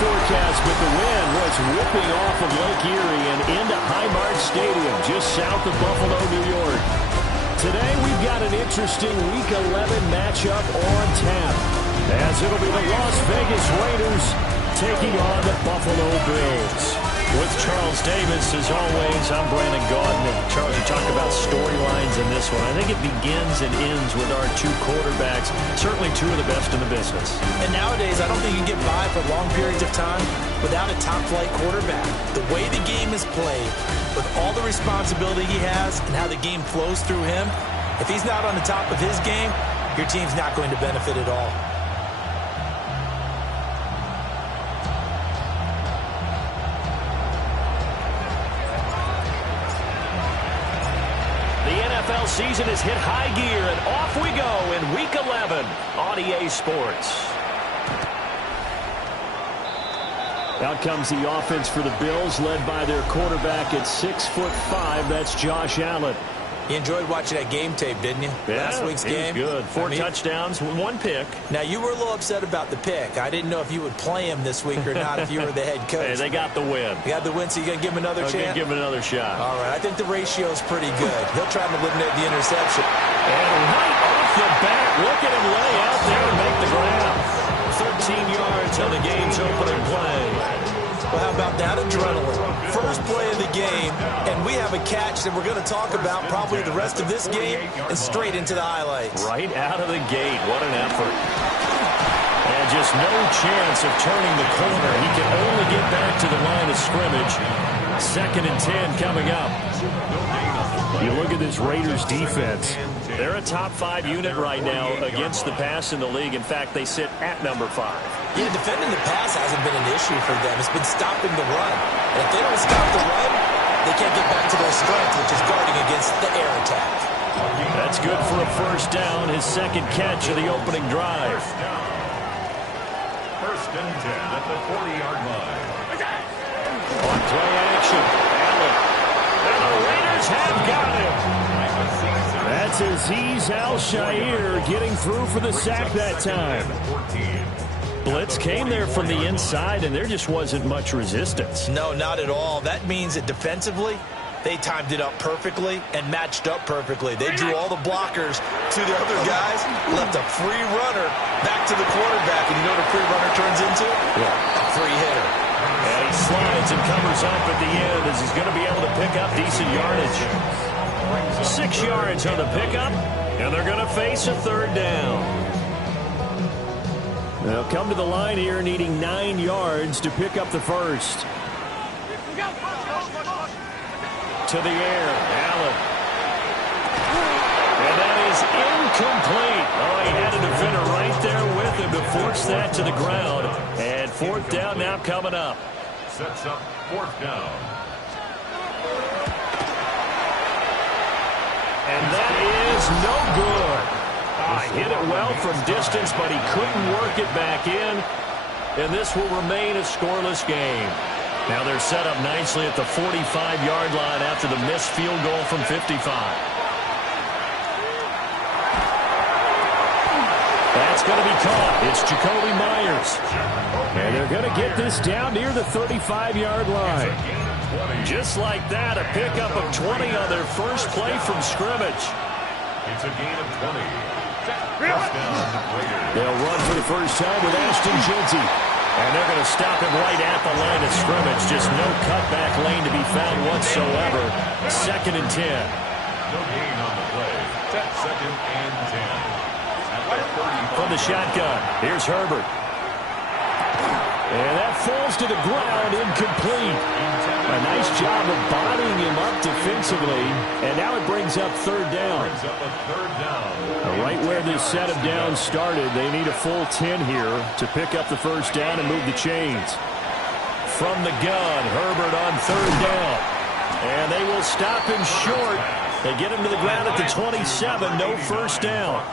forecast, but the wind was whipping off of Lake Erie and into Highmark Stadium just south of Buffalo, New York. Today we've got an interesting Week 11 matchup on tap, as it'll be the Las Vegas Raiders taking on the Buffalo Bills. With Charles Davis, as always, I'm Brandon Gaudin. And Charles, you talk about storylines in this one. I think it begins and ends with our two quarterbacks, certainly two of the best in the business. And nowadays, I don't think you can get by for long periods of time without a top-flight quarterback. The way the game is played, with all the responsibility he has and how the game flows through him, if he's not on the top of his game, your team's not going to benefit at all. NFL season has hit high gear, and off we go in Week 11 on EA Sports. Out comes the offense for the Bills, led by their quarterback at 6'5". That's Josh Allen. You enjoyed watching that game tape, didn't you? Yeah, Last week's game. Good. Four touchdowns, one pick. Now, you were a little upset about the pick. I didn't know if you would play him this week or not if you were the head coach. Hey, they got the win. You got the win, so you going to give him another chance? Give him another shot. All right, I think the ratio is pretty good. He'll try to eliminate the interception. And right off the bat, look at him lay out there and make the ground. 13 yards on the game's opening play. Well, how about that adrenaline? First play of the game, and we have a catch that we're going to talk about probably the rest of this game and straight into the highlights. Right out of the gate. What an effort. And just no chance of turning the corner. He can only get back to the line of scrimmage. 2nd and 10 coming up. You look at this Raiders defense. They're a top 5 unit right now against the pass in the league. In fact, they sit at number 5. Yeah, defending the pass hasn't been an issue for them. It's been stopping the run. And if they don't stop the run, they can't get back to their strength, which is guarding against the air attack. That's good for a first down, his second catch of the opening drive. 1st and 10 at the 40-yard line. On play action, Allen. And the Raiders have got him. That's Azeez Al-Shaair getting through for the sack that time. Blitz came there from the inside, and there just wasn't much resistance. No, not at all. That means that defensively, they timed it up perfectly and matched up perfectly. They drew all the blockers to the other guys, left a free runner back to the quarterback. And you know what a free runner turns into? Yeah. A free hitter. And he slides and covers up at the end as he's going to be able to pick up decent yardage. 6 yards on the pickup, and they're going to face a 3rd down. They'll come to the line here needing 9 yards to pick up the first. To the air, Allen. And that is incomplete. Oh, he had a defender right there with him to force that to the ground. And 4th down now coming up. Sets up 4th down. And that is no good. Hit it well from distance, but he couldn't work it back in. And this will remain a scoreless game. Now they're set up nicely at the 45-yard line after the missed field goal from 55. That's going to be caught. It's Jakobi Meyers. And they're going to get this down near the 35-yard line. Just like that, a pickup of 20 on their first play from scrimmage. It's a gain of 20. They'll run for the first time with Ashton Jeanty. And they're going to stop him right at the line of scrimmage. Just no cutback lane to be found whatsoever. 2nd and 10. No gain on the play. 2nd and 10. From the shotgun, here's Herbert. And that falls to the ground, incomplete. A nice job of bodying him up defensively. And now it brings up 3rd down. Right where this set of downs started, they need a full 10 here to pick up the first down and move the chains. From the gun, Herbert on 3rd down. And they will stop him short. They get him to the ground at the 27, no first down.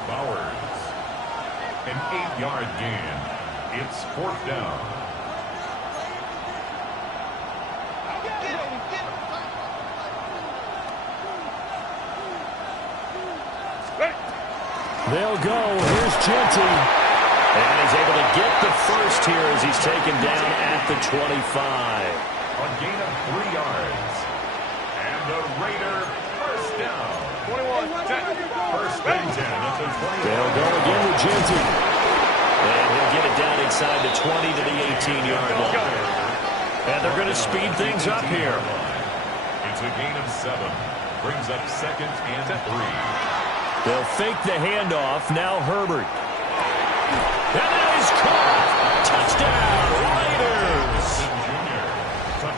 An 8-yard gain. It's 4th down. They'll go. Here's Jeanty. And he's able to get the first here as he's taken down at the 25. A gain of 3 yards. And the Raider first down. 21, 10. First and 10 at the 21. They'll go again with Genty. And he'll get it down inside the 20 to the 18-yard line. And they're going to speed things up here. It's a gain of 7. Brings up second and 3. They'll fake the handoff. Now Herbert. And that is caught. Touchdown, Raiders.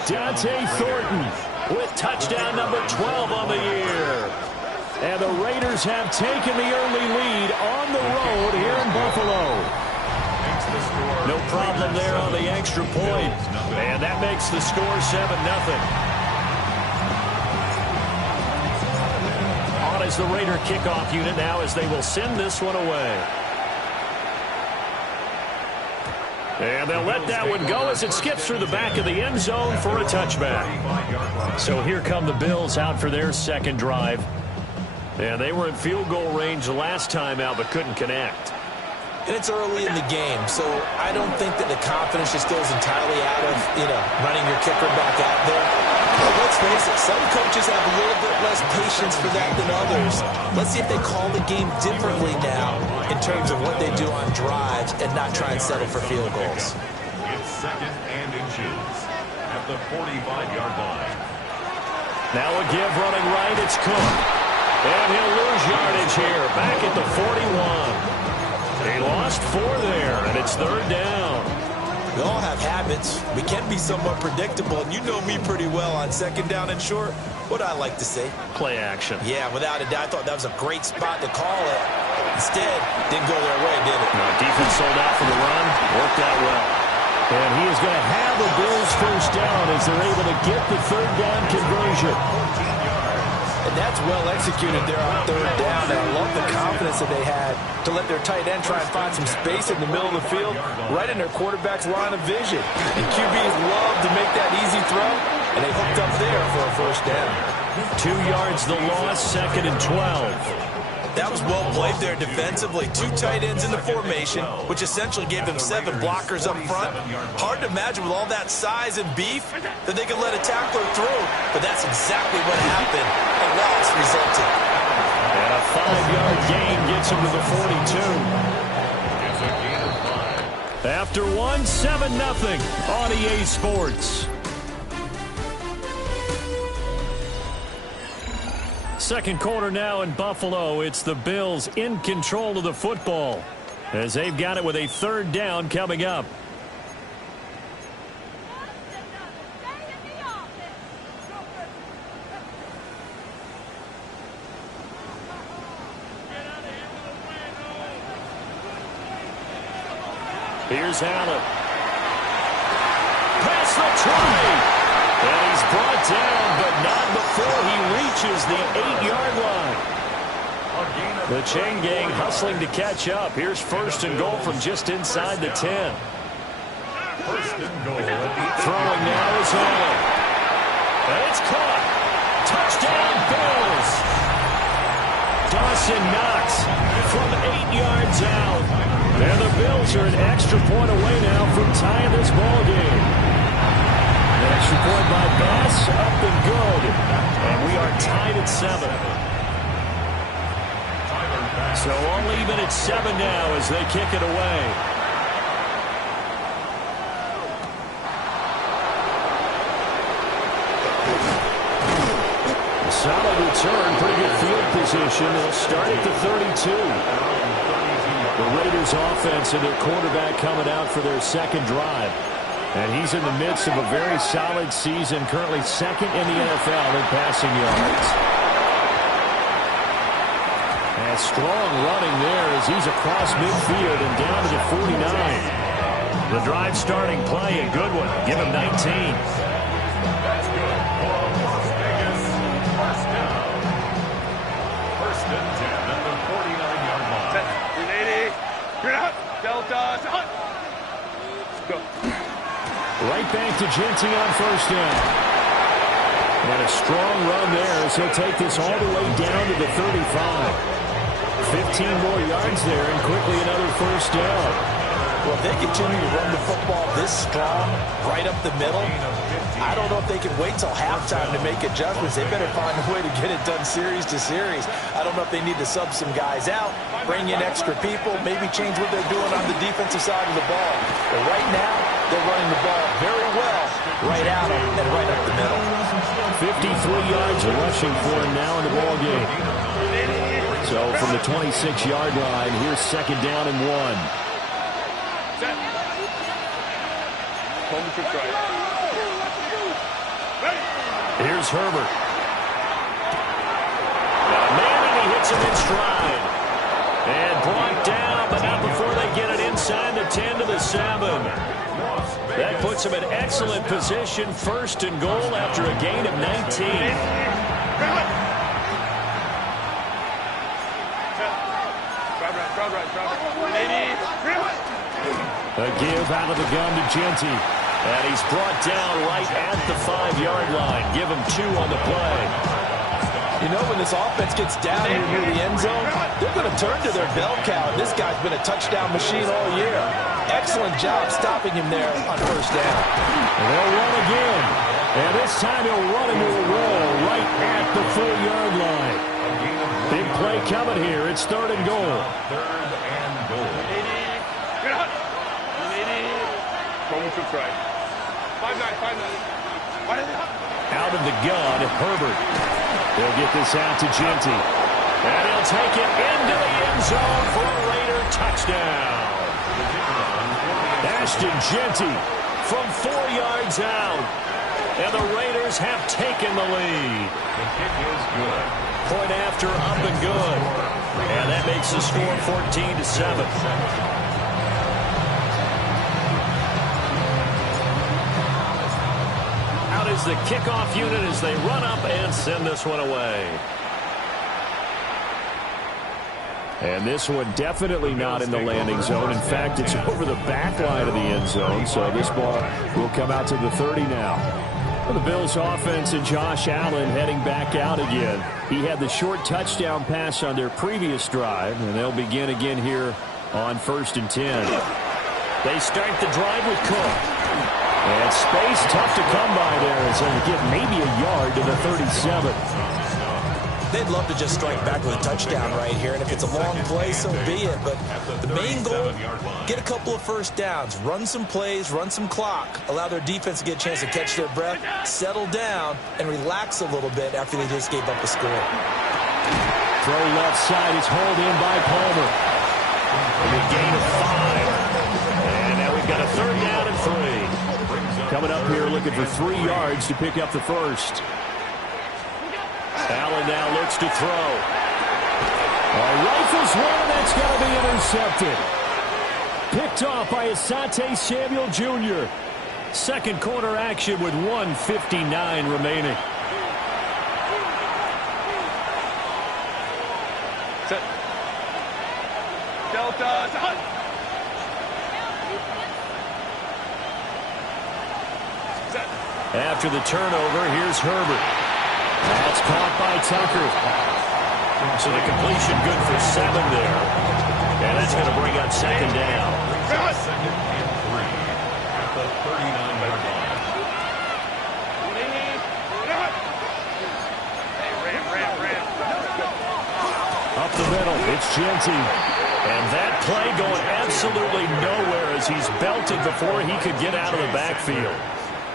Dante Thornton with touchdown number 12 on the year. And the Raiders have taken the early lead on the road here in Buffalo. No problem there on the extra point. And that makes the score 7-0. As the Raider kickoff unit now as they will send this one away. And they'll let that one go as it skips through the back of the end zone for a touchback. So here come the Bills out for their second drive. And they were in field goal range the last time out but couldn't connect. And it's early in the game, so I don't think that the confidence just goes entirely out of, running your kicker back out there. But let's face it, some coaches have a little bit less patience for that than others. Let's see if they call the game differently now in terms of what they do on drives and not try and settle for field goals. It's second and inches at the 45-yard line. Now a give running right, it's Cook. And he'll lose yardage here, back at the 41. They lost 4 there, and it's third down. We all have habits. We can be somewhat predictable, and you know me pretty well on second down and short. What I like to say? Play action. Yeah, without a doubt, I thought that was a great spot to call it. Instead, didn't go their way, did it? No, defense sold out for the run. Worked out well. And he is going to have the Bills first down as they're able to get the third down conversion. And that's well executed there on third down. And I love the confidence that they had to let their tight end try and find some space in the middle of the field, right in their quarterback's line of vision. And QBs love to make that easy throw, and they hooked up there for a first down. 2 yards the loss, second and 12. That was well played there defensively. 2 tight ends in the formation, which essentially gave them 7 blockers up front. Hard to imagine with all that size and beef that they could let a tackler through, but that's exactly what happened. A loss resulted. And a 5-yard gain gets him to the 42. After 1, 7-0 on EA Sports. Second quarter now in Buffalo. It's the Bills in control of the football as they've got it with a third down coming up. Here's Allen. Pass the try. And he's brought down, but not before he reaches the 8-yard line. The chain gang hustling to catch up. Here's first and goal from just inside the 10. First and goal. Throwing now is Allen. And it's caught. Touchdown, Bills. Dawson Knox from 8 yards out. And the Bills are an extra point away now from tying this ball game. An extra point by Bass, up and good. And we are tied at 7. So all even at 7 now as they kick it away. Solid return, pretty good field position. They'll start at the 32. The Raiders offense and their quarterback coming out for their second drive. And he's in the midst of a very solid season, currently second in the NFL in passing yards. And strong running there as he's across midfield and down to the 49. The drive starting play, a good one. Give him 19. That's good. Las Vegas, first down. First and 10 at the 49-yard line. 380. Get out. Delta. Let's go. Right back to Genty on first down. And a strong run there as he'll take this all the way down to the 35. 15 more yards there and quickly another first down. Well, if they continue to run the football this strong, right up the middle, I don't know if they can wait till halftime to make adjustments. They better find a way to get it done series to series. I don't know if they need to sub some guys out, bring in extra people, maybe change what they're doing on the defensive side of the ball. But right now, they're running the ball very well right out and right up the middle. 53 yards rushing for him now in the ball game. So from the 26-yard line, here's second down and 1. Here's Herbert. Got a man, and he hits him in stride. And brought down, but not before they get it inside the 10 to the 7. That puts him in excellent position, first and goal after a gain of 19. A give out of the gun to Genty. And he's brought down right at the 5-yard line. Give him 2 on the play. You know, when this offense gets down here near the end zone, they're going to turn to their bell cow. This guy's been a touchdown machine all year. Excellent job stopping him there on first down. And they'll run again. And this time he'll run into a wall right at the 4-yard line. Big play coming here. It's third and goal. Out of the gun, Herbert. They'll get this out to Genty. And he'll take it into the end zone for a Raider touchdown. Ashton Genty from 4 yards out. And the Raiders have taken the lead. The kick is good. Point after, up and good. And that makes the score 14-7. Is the kickoff unit as they run up and send this one away. And this one definitely not in the landing zone. In fact, it's over the back line of the end zone, so this ball will come out to the 30 now. Well, the Bills offense and Josh Allen heading back out again. He had the short touchdown pass on their previous drive, and they'll begin again here on 1st and 10. They start the drive with Cook. And space tough to come by there as they get maybe a yard to the 37. They'd love to just strike back with a touchdown right here, and if it's a long play, so be it. But the main goal, get a couple of first downs, run some plays, run some clock, allow their defense to get a chance to catch their breath, settle down, and relax a little bit after they just gave up a score. Throw left side is hauled in by Palmer. A gain of 5. And now we've got a third down and 3. Coming up here looking for 3 yards to pick up the first. Allen now looks to throw. Rifles one, that's going to be intercepted. Picked off by Asante Samuel Jr. Second quarter action with 1:59 remaining. Delta. After the turnover, here's Herbert. That's caught by Tucker. So the completion good for 7 there. And that's going to bring up second down. Second and 3 at the 39-yard line. Up the middle, it's Genty. And that play going absolutely nowhere as he's belted before he could get out of the backfield.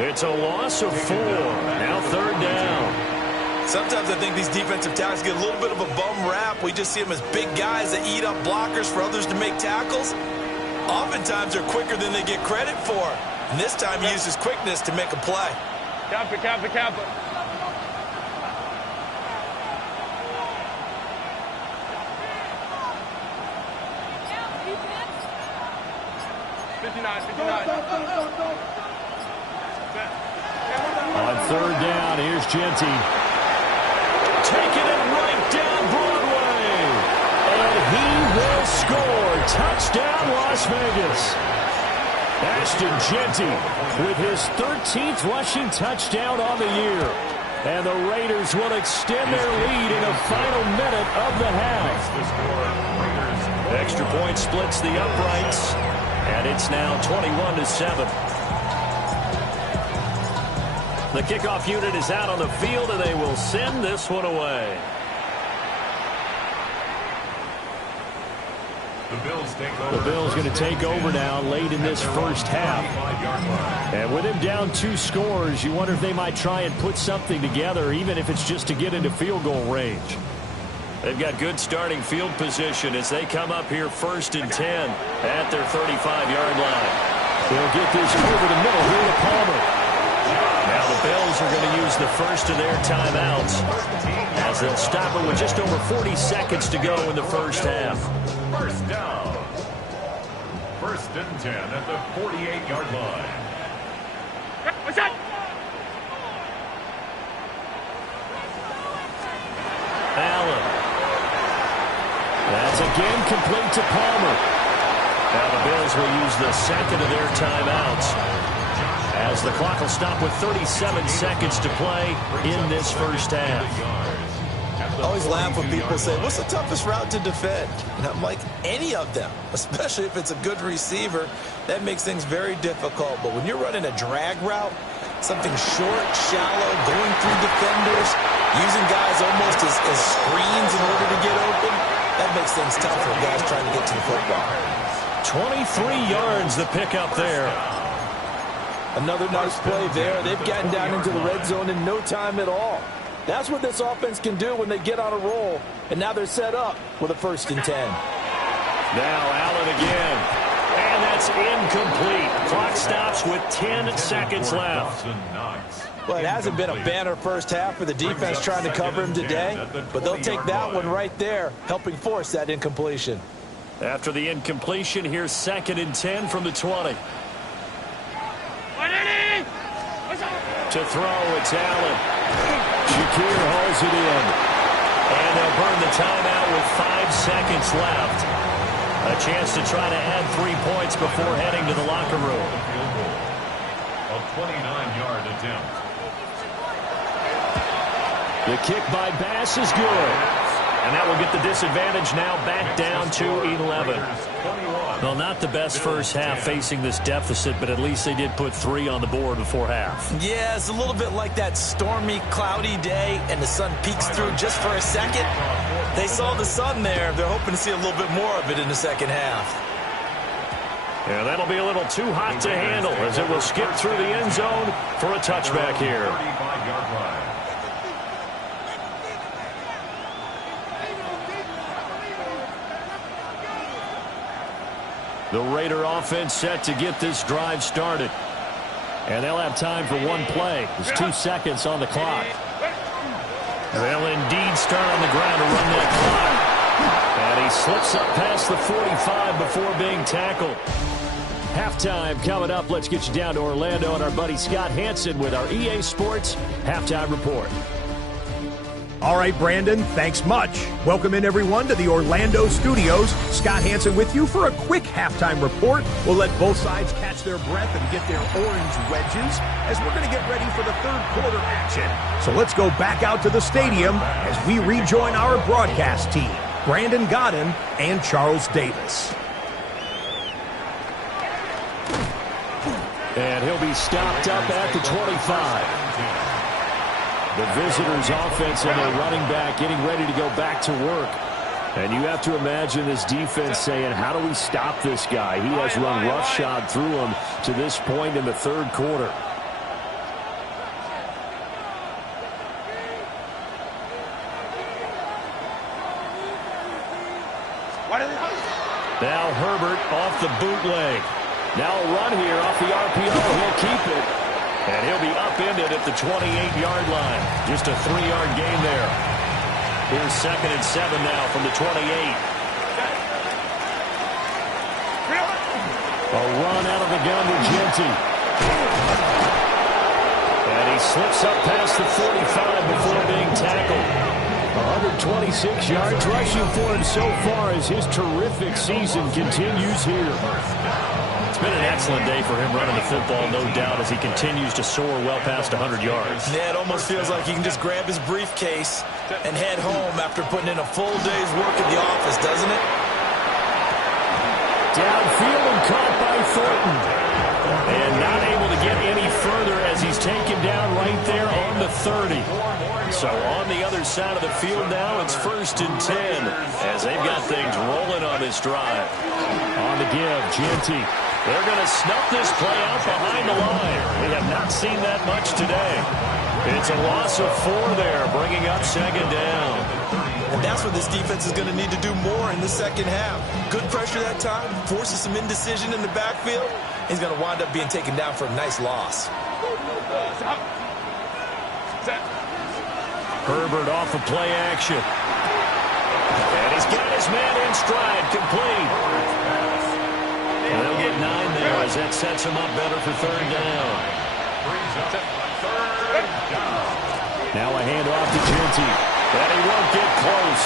It's a loss of 4. Now third down. Sometimes I think these defensive tackles get a little bit of a bum rap. We just see them as big guys that eat up blockers for others to make tackles. Oftentimes they're quicker than they get credit for. And this time he uses quickness to make a play. Kappa. 59. On third down, here's Genty. Taking it right down Broadway. And he will score. Touchdown, Las Vegas. Ashton Genty with his 13th rushing touchdown on the year. And the Raiders will extend their lead in the final minute of the half. Extra point splits the uprights. And it's now 21-7. The kickoff unit is out on the field, and they will send this one away. The Bills going to take over now late in this first half. And with him down 2 scores, you wonder if they might try and put something together, even if it's just to get into field goal range. They've got good starting field position as they come up here 1st and 10 at their 35-yard line. They'll get this over the middle here to Palmer. Now the Bills are going to use the first of their timeouts as they'll stop it with just over 40 seconds to go in the first half. First down. 1st and 10 at the 48-yard line. What's that? Allen. That's again complete to Palmer. Now the Bills will use the second of their timeouts as the clock will stop with 37 seconds to play in this first half. I always laugh when people say, what's the toughest route to defend? And I'm like, any of them, especially if it's a good receiver. That makes things very difficult. But when you're running a drag route, something short, shallow, going through defenders, using guys almost as screens in order to get open, that makes things tough for guys trying to get to the football. 23 yards the pickup there. Another nice play there. They've gotten down into the red zone in no time at all. That's what this offense can do when they get on a roll. And now they're set up with a 1st and 10. Now Allen again. And that's incomplete. Clock stops with 10 seconds left. Well, it hasn't been a banner first half for the defense trying to cover him today. But they'll take that one right there, helping force that incompletion. After the incompletion, here's 2nd and 10 from the 20. To throw, it's Allen. Shakir hauls it in. And they'll burn the timeout with 5 seconds left. A chance to try to add 3 points before heading to the locker room. A 29-yard attempt. The kick by Bass is good. And that will get the disadvantage now back down to 11. Well, not the best first half facing this deficit, but at least they did put 3 on the board before half. Yeah, it's a little bit like that stormy, cloudy day, and the sun peeks through just for a second. They saw the sun there. They're hoping to see a little bit more of it in the second half. Yeah, that'll be a little too hot to handle as it will skip through the end zone for a touchback here. 35-yard line. The Raider offense set to get this drive started. And they'll have time for one play. There's 2 seconds on the clock. They'll indeed start on the ground to run that clock. And he slips up past the 45 before being tackled. Halftime coming up. Let's get you down to Orlando and our buddy Scott Hanson with our EA Sports Halftime Report. All right, Brandon, thanks much. Welcome in, everyone, to the Orlando studios. Scott Hanson with you for a quick halftime report. We'll let both sides catch their breath and get their orange wedges as we're going to get ready for the third quarter action. So let's go back out to the stadium as we rejoin our broadcast team, Brandon Godden and Charles Davis. And he'll be stopped up at the 25. The visitors' offense and their running back getting ready to go back to work. And you have to imagine this defense saying, how do we stop this guy? He has run roughshod through him to this point in the third quarter. Now Herbert off the bootleg. Now a run here off the RPO. He'll keep it. And he'll be upended at the 28-yard line. Just a 3-yard gain there. Here's 2nd and 7 now from the 28. A run out of the gun to Genty. And he slips up past the 45 before being tackled. 126 yards rushing for him so far as his terrific season continues here. It's been an excellent day for him running the football, no doubt, as he continues to soar well past 100 yards. Yeah, it almost feels like he can just grab his briefcase and head home after putting in a full day's work at the office, doesn't it? Downfield and caught by Thornton. And not able to get any further as he's taken down right there on the 30. So on the other side of the field now, it's 1st and 10 as they've got things rolling on this drive. On the give, Jeanty. They're going to snuff this play out behind the line. We have not seen that much today. It's a loss of 4 there, bringing up 2nd down. And that's what this defense is going to need to do more in the second half. Good pressure that time, forces some indecision in the backfield. He's going to wind up being taken down for a nice loss. Herbert off of play action. And he's got his man in stride, complete. And they'll get 9 there as that sets him up better for 3rd down. Now a handoff to Jeanty. And he won't get close.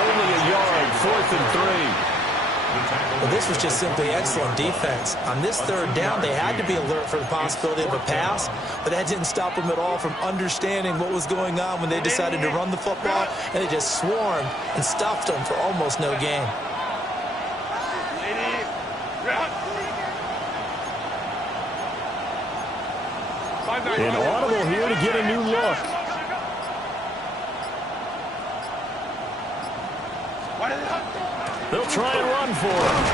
Only a yard, 4th and 3. Well, this was just simply excellent defense. On this 3rd down, they had to be alert for the possibility of a pass, but that didn't stop them at all from understanding what was going on when they decided to run the football, and they just swarmed and stuffed them for almost no gain. An audible here to get a new look. They'll try and run for him.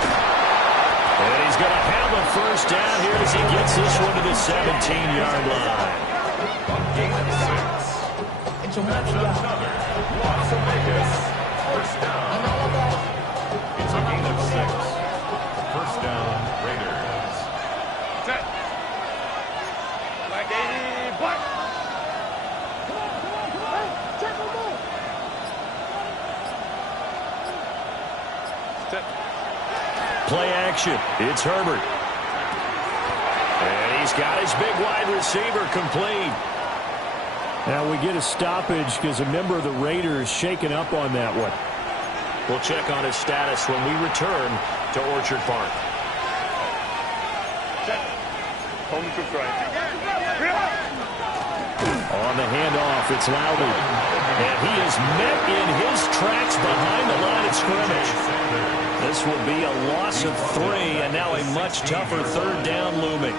And he's going to have a 1st down here as he gets this one to the 17-yard line. It's another Las Vegas 1st down. It's a gain of 6. 1st down, Raiders. Set. Black 80, black. Play action. It's Herbert. And he's got his big wide receiver complete. Now we get a stoppage because a member of the Raiders shaken up on that one. We'll check on his status when we return to Orchard Park. Home to right. On the handoff, it's Lowry. And he is met in his tracks behind the line of scrimmage. This will be a loss of 3, and now a much tougher 3rd down looming.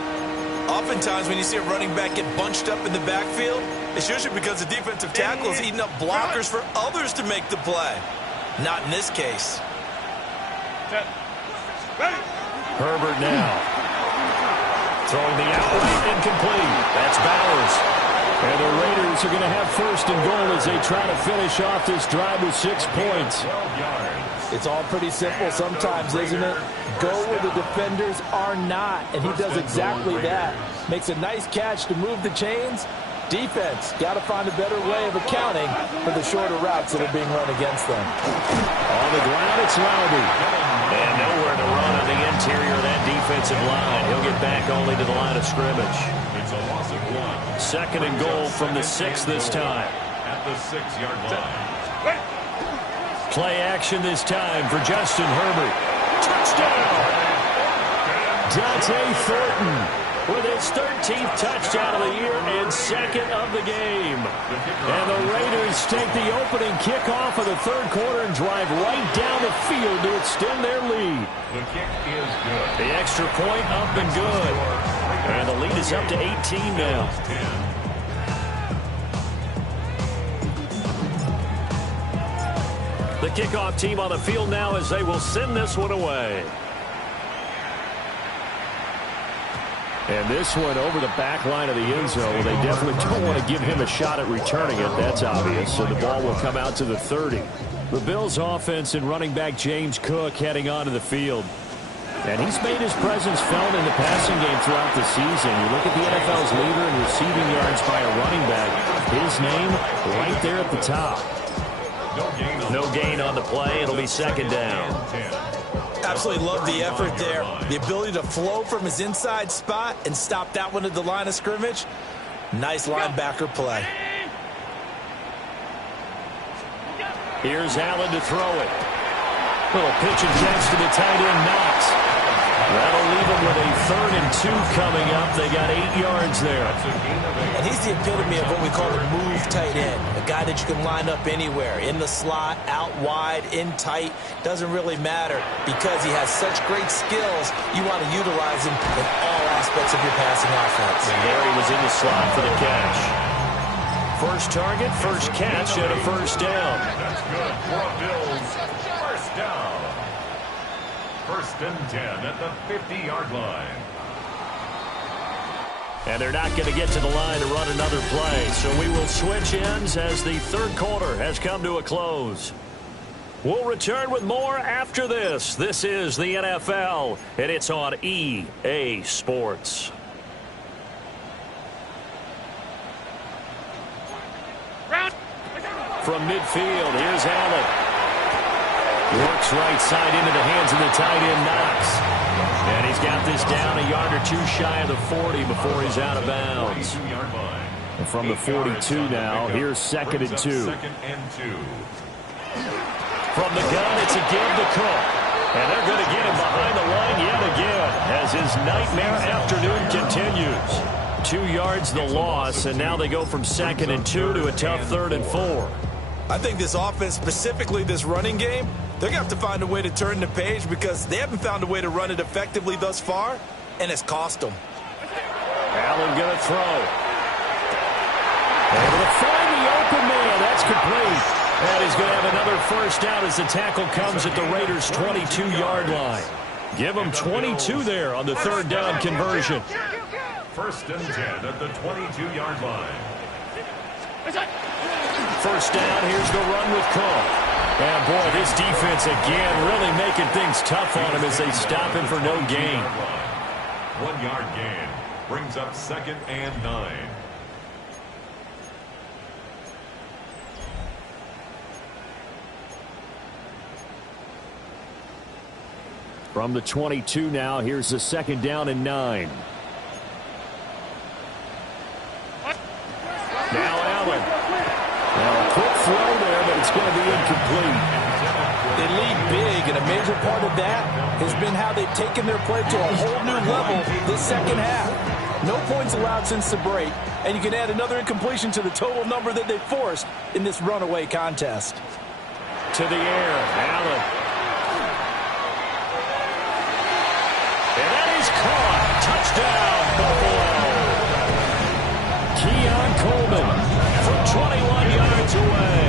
Oftentimes when you see a running back get bunched up in the backfield, it's usually because the defensive tackle is eating up blockers for others to make the play. Not in this case. Herbert now. Throwing the out route incomplete. That's Bowers. And the Raiders are going to have 1st and goal as they try to finish off this drive with 6 points. It's all pretty simple sometimes, isn't it? Go where the defenders are not, and he does exactly that. Makes a nice catch to move the chains. Defense, got to find a better way of accounting for the shorter routes that are being run against them. On the ground, it's Lowry. And nowhere to run on the interior of that defensive line. He'll get back only to the line of scrimmage. It's a loss of 1. 2nd and goal from the 6 this time. At the 6-yard line. Play action this time for Justin Herbert. Touchdown! Dante Thornton with his 13th touchdown of the year and 2nd of the game. And the Raiders take the opening kickoff of the 3rd quarter and drive right down the field to extend their lead. The kick is good. The extra point up and good. And the lead is up to 18 now. The kickoff team on the field now as they will send this one away. And this one over the back line of the end zone. Well, they definitely don't want to give him a shot at returning it. That's obvious. So the ball will come out to the 30. The Bills offense and running back James Cook heading onto the field. And he's made his presence felt in the passing game throughout the season. You look at the NFL's leader in receiving yards by a running back. His name right there at the top. No gain on the play. It'll be 2nd down. Absolutely love the effort there. The ability to flow from his inside spot and stop that one at the line of scrimmage. Nice linebacker play. Here's Allen to throw it. Little pitch and catch to the tight end, Knox. That'll leave them with a 3rd and 2 coming up. They got 8 yards there. And he's the epitome of what we call a move tight end, a guy that you can line up anywhere, in the slot, out wide, in tight. Doesn't really matter because he has such great skills. You want to utilize him in all aspects of your passing offense. And there he was in the slot for the catch. First target, first catch, and a first down. That's good for a Bills first down. 1st and 10 at the 50-yard line. And they're not going to get to the line to run another play. So we will switch ends as the 3rd quarter has come to a close. We'll return with more after this. This is the NFL, and it's on EA Sports. From midfield, here's Allen. Works right side into the hands of the tight end, Knox. And he's got this down a yard or 2 shy of the 40 before he's out of bounds. And from the 42 now, here's 2nd and 2. From the gun, it's a give to Cook. And they're going to get him behind the line yet again as his nightmare afternoon continues. 2 yards the loss, and now they go from 2nd and 2 to a tough 3rd and 4. I think this offense, specifically this running game, they're going to have to find a way to turn the page because they haven't found a way to run it effectively thus far, and it's cost them. Allen going to throw. Able to find the open man. That's complete. And he's going to have another first down as the tackle comes at the Raiders' 22-yard line. Give them 22 there on the 3rd down conversion. 1st and 10 at the 22-yard line. First down, here's the run with Cook. And boy, this defense again really making things tough on him as they stop him for no gain. 1-yard gain brings up 2nd and 9. From the 22 now, here's the 2nd down and 9. Now Allen. Now a quick throw there, but it's going to be incomplete. They lead big, and a major part of that has been how they've taken their play to a whole new level this 2nd half. No points allowed since the break, and you can add another incompletion to the total number that they forced in this runaway contest. To the air, Allen. And that is caught. Touchdown, Buffalo. Keon Coleman from 21 yards away.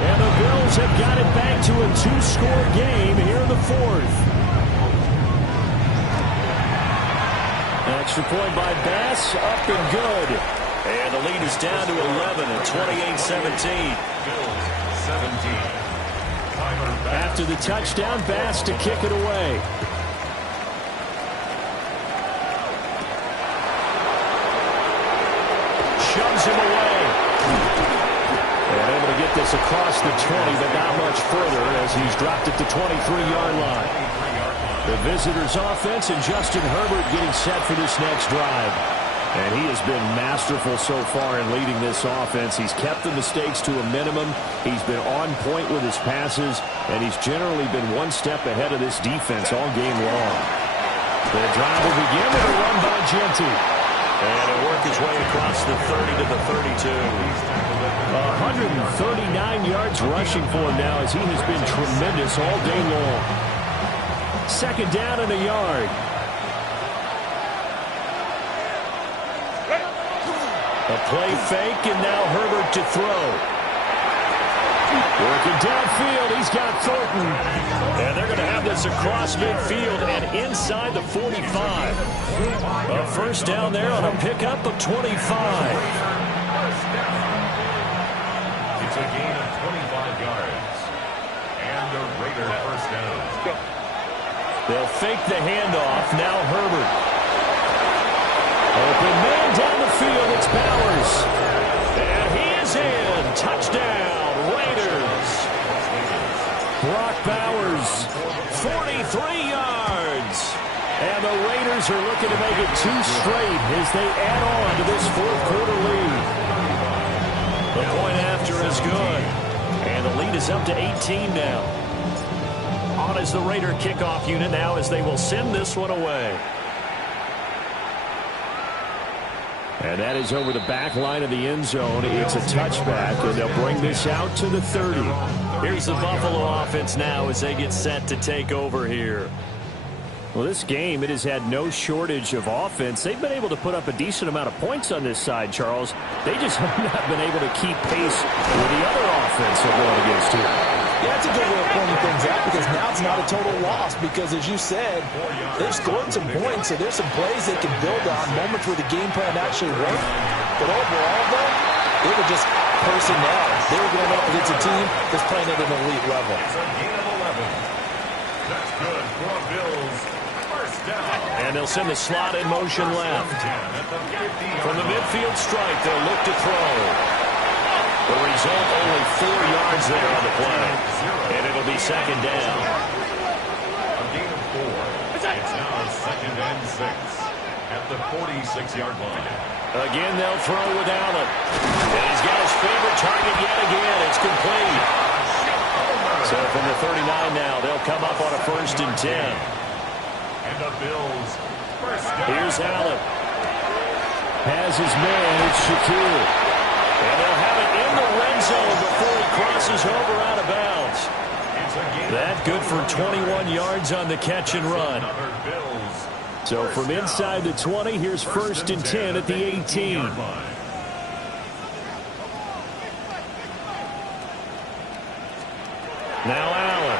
And the Bills have got it back to a 2-score game here in the 4th. Extra point by Bass, up and good. And the lead is down to 11 at 28-17. After the touchdown, Bass to kick it away. Shoves him away. And able to get this across the 20, but not much further as he's dropped it to 23-yard line. The visitors' offense and Justin Herbert getting set for this next drive. And he has been masterful so far in leading this offense. He's kept the mistakes to a minimum. He's been on point with his passes, and he's generally been one step ahead of this defense all game long. The drive will begin with a run by Genty. And it'll work his way across the 30 to the 32. 139 yards rushing for him now as he has been tremendous all day long. 2nd down and a yard. A play fake, and now Herbert to throw. Working downfield, he's got Thornton. And they're going to have this across midfield and inside the 45. A first down there on a pickup of 25. It's a gain of 25 yards. And the Raiders first down. They'll fake the handoff. Now Herbert. Open man down the field. It's Bowers. And he is in. Touchdown, Raiders. Brock Bowers, 43 yards. And the Raiders are looking to make it 2 straight as they add on to this 4th quarter lead. The point after is good. And the lead is up to 18 now. on as the Raider kickoff unit now as they will send this one away. And that is over the back line of the end zone. It's a touchback, and they'll bring this out to the 30. Here's the Buffalo offense now as they get set to take over here. Well, this game, it has had no shortage of offense. They've been able to put up a decent amount of points on this side, Charles. They just have not been able to keep pace with the other offense they're going against here. Yeah, that's a good way of pointing things out because now it's not a total loss because, as you said, they've scored some points, so there's some plays they can build on, moments where the game plan actually worked. But overall, though, they were just personnel. They were going up against a team that's playing at an elite level. It's a gain of 11. That's good for Bills. First down. And they'll send the slot in motion left. From the midfield strike, they'll look to throw. The result, only 4 yards there on the play. And it'll be second down. A gain of 4. It's now second and 6 at the 46-yard line. Again, they'll throw with Allen. And he's got his favorite target yet again. It's complete. So from the 39 now, they'll come up on a 1st and 10. And the Bills first down. Here's Allen. Has his man. It's Shakir. And they'll have it in the red zone before he crosses over out of bounds. That good for 21 yards on the catch and run. So from inside the 20, here's 1st and 10 at the 18. Now Allen.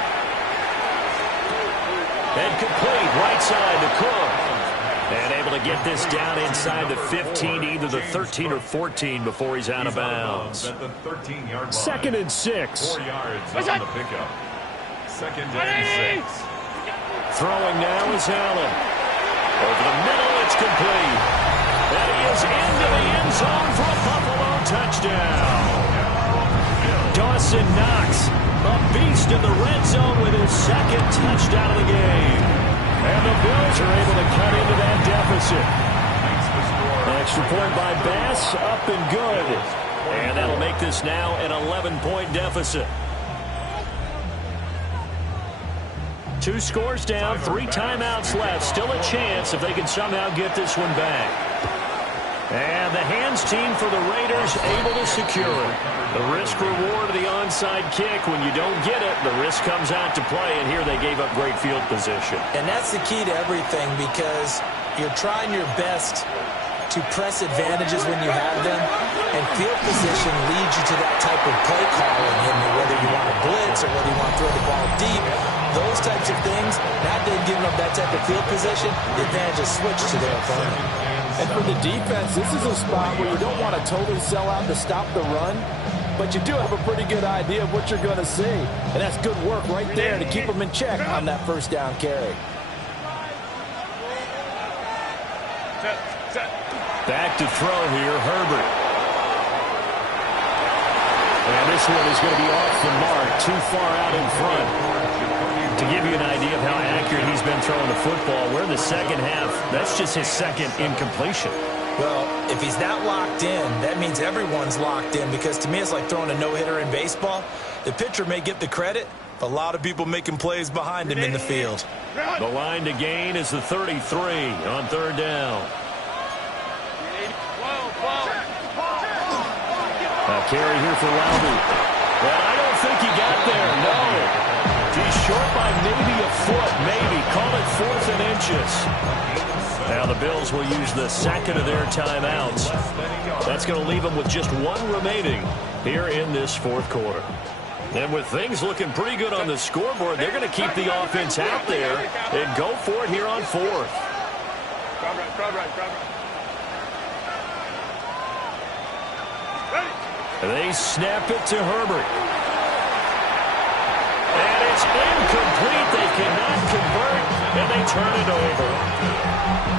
And complete right side to Cook. And able to get this down inside the 15, either the 13 or 14 before he's out of bounds. 2nd and 6. 4 yards on the pickup. 2nd and 6. Throwing now is Allen. Over the middle, it's complete. And he is into the end zone for a Buffalo touchdown. Dawson Knox, a beast in the red zone with his 2nd touchdown of the game. And the Bills are able to cut into that deficit. An extra point by Bass, up and good. And that'll make this now an 11-point deficit. 2 scores down, 3 timeouts left. Still a chance if they can somehow get this one back. And the hands team for the Raiders able to secure it. The risk-reward of the onside kick. When you don't get it, the risk comes out to play, and here they gave up great field position. And that's the key to everything because you're trying your best to press advantages when you have them, and field position leads you to that type of play calling, whether you want to blitz or whether you want to throw the ball deep. Those types of things, not they've given up that type of field position, the advantage is switched to their opponent. And for the defense, this is a spot where you don't want to totally sell out to stop the run, but you do have a pretty good idea of what you're going to see. And that's good work right there to keep them in check on that 1st down carry. Back to throw here, Herbert. And this one is going to be off the mark, too far out in front. To give you an idea of how accurate he's been throwing the football, we're in the 2nd half. That's just his 2nd incompletion. Well, if he's not locked in, that means everyone's locked in because to me it's like throwing a no-hitter in baseball. The pitcher may get the credit, but a lot of people making plays behind him in the field. The line to gain is the 33 on 3rd down. A carry here for Laube. Well, I don't think he got there, no. He's short by maybe a foot, maybe. Call it 4th and inches. Now the Bills will use the 2nd of their timeouts. That's going to leave them with just 1 remaining here in this 4th quarter. And with things looking pretty good on the scoreboard, they're going to keep the offense out there and go for it here on 4th. They snap it to Herbert. And it's incomplete. They cannot convert, and they turn it over.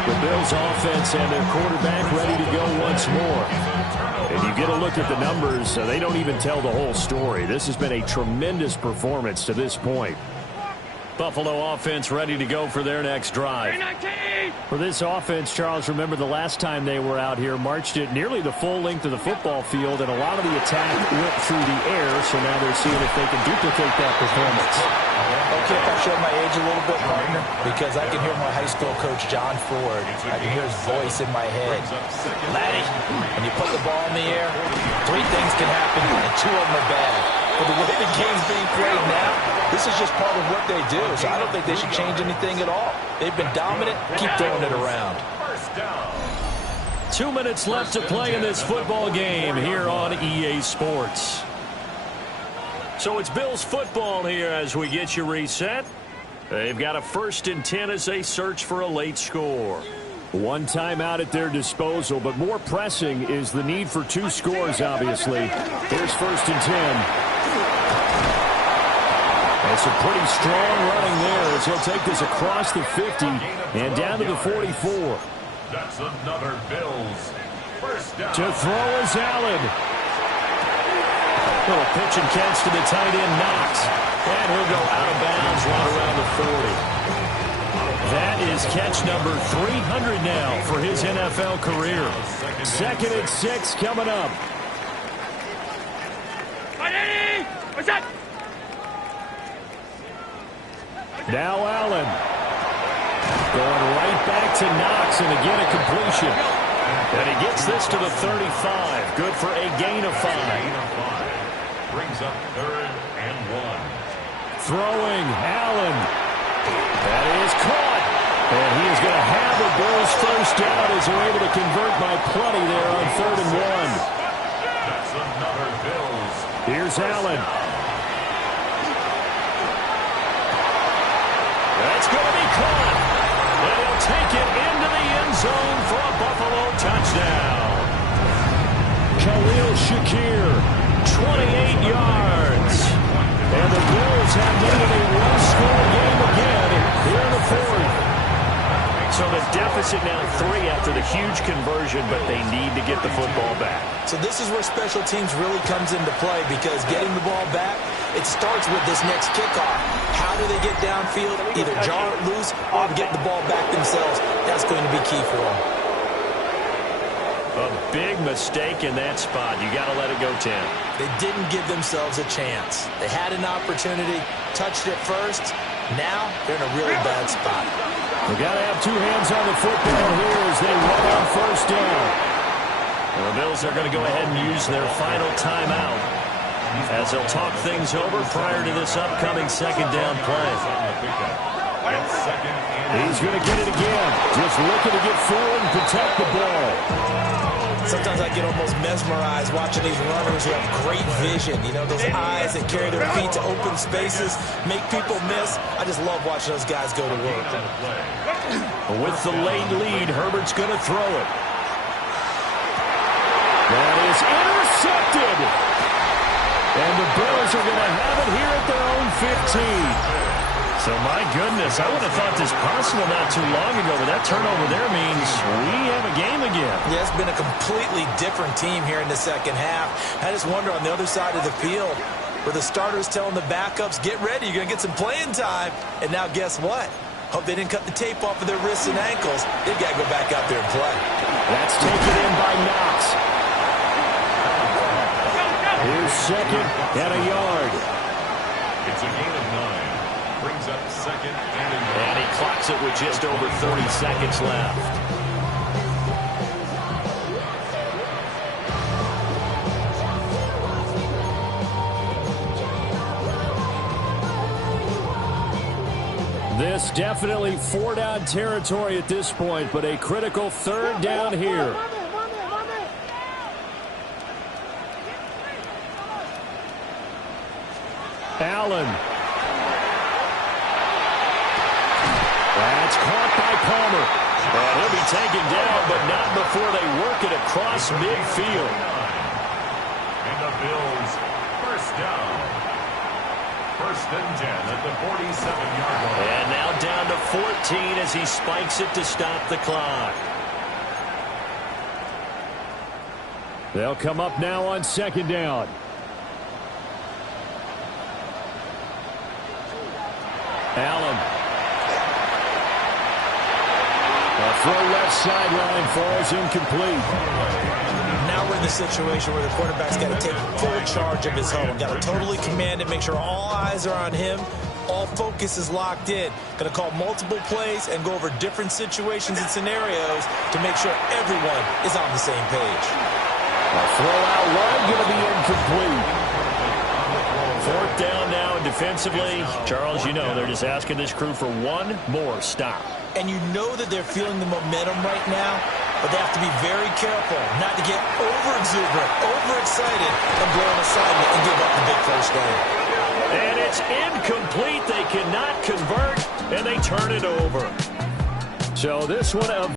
The Bills offense and their quarterback ready to go once more. And you get a look at the numbers, they don't even tell the whole story. This has been a tremendous performance to this point. Buffalo offense ready to go for their next drive. For this offense, Charles, remember the last time they were out here, marched it nearly the full length of the football field, and a lot of the attack went through the air, so now they're seeing if they can duplicate that performance. Okay, if I show my age a little bit, partner, because I can hear my high school coach, John Ford. I can hear his voice in my head. Laddie, when you put the ball in the air, 3 things can happen, and 2 of them are bad. But the way the game's being played now, this is just part of what they do, so I don't think they should change anything at all. They've been dominant. Keep throwing it around. 2 minutes left to play in this football game here on EA Sports. So it's Bills football here as we get you reset. They've got a 1st and 10 as they search for a late score. 1 timeout at their disposal, but more pressing is the need for 2 scores, obviously. Here's 1st and 10. It's a pretty strong running there as he'll take this across the 50 and down to the 44. That's another Bills. First down. To throw is Allen. Little pitch and catch to the tight end, Knox. And he'll go out of bounds right around the 40. That is catch number 300 now for his NFL career. 2nd and 6 coming up. What's that? Now Allen. Going right back to Knox, and again a completion. And he gets this to the 35. Good for a gain of 5. Brings up 3rd and 1. Throwing, Allen. That is caught. And he is going to have the Bills first down as they're able to convert by plenty there on 3rd and 1. That's another Bills. Here's Allen. That's going to be caught. And he'll take it into the end zone for a Buffalo touchdown. Khalil Shakir, 28 yards. And the Bills have made it a one-score game again here in the 4th. So the deficit now 3 after the huge conversion, but they need to get the football back. So this is where special teams really comes into play, because getting the ball back, it starts with this next kickoff. How do they get downfield? Either jar it loose or get the ball back themselves. That's going to be key for them. A big mistake in that spot. You got to let it go, Tim. They didn't give themselves a chance. They had an opportunity, touched it first. Now they're in a really bad spot. They got to have 2 hands on the football here as they run on 1st down. And the Bills are going to go ahead and use their final timeout as they'll talk things over prior to this upcoming 2nd down play. He's going to get it again. Just looking to get forward and protect the ball. Sometimes I get almost mesmerized watching these runners who have great vision. You know, those eyes that carry their feet to open spaces, make people miss. I just love watching those guys go to work. With the late lead, Herbert's going to throw it. That is intercepted. And the Bills are going to have it here at their own 15. So, my goodness, I would have thought this possible not too long ago, but that turnover there means we have a game again. Yeah, it's been a completely different team here in the 2nd half. I just wonder on the other side of the field, where the starters telling the backups, get ready, you're going to get some playing time. And now guess what? Hope they didn't cut the tape off of their wrists and ankles. They've got to go back out there and play. That's taken in by Knox. Here's 2nd and a yard. It's a gain of 9. Brings up 2nd and he clocks it with just over 30 seconds left. This definitely 4-down territory at this point, but a critical 3rd down here. Allen. That's caught by Palmer. And he'll be taken down, but not before they work it across midfield. And the Bills, 1st down. 1st and 10 at the 47-yard line. And now down to 14 as he spikes it to stop the clock. They'll come up now on 2nd down. Allen. A throw left sideline falls incomplete. Now we're in the situation where the quarterback's got to take full charge of his home. Got to totally command it, make sure all eyes are on him. All focus is locked in. Going to call multiple plays and go over different situations and scenarios to make sure everyone is on the same page. A throw out wide, going to be incomplete. Fourth down now, and defensively, Charles, you know, they're just asking this crew for one more stop. And you know that they're feeling the momentum right now, but they have to be very careful not to get over-exuberant, overexcited, and blow an assignment and give up the big first down. And it's incomplete. They cannot convert, and they turn it over. So this one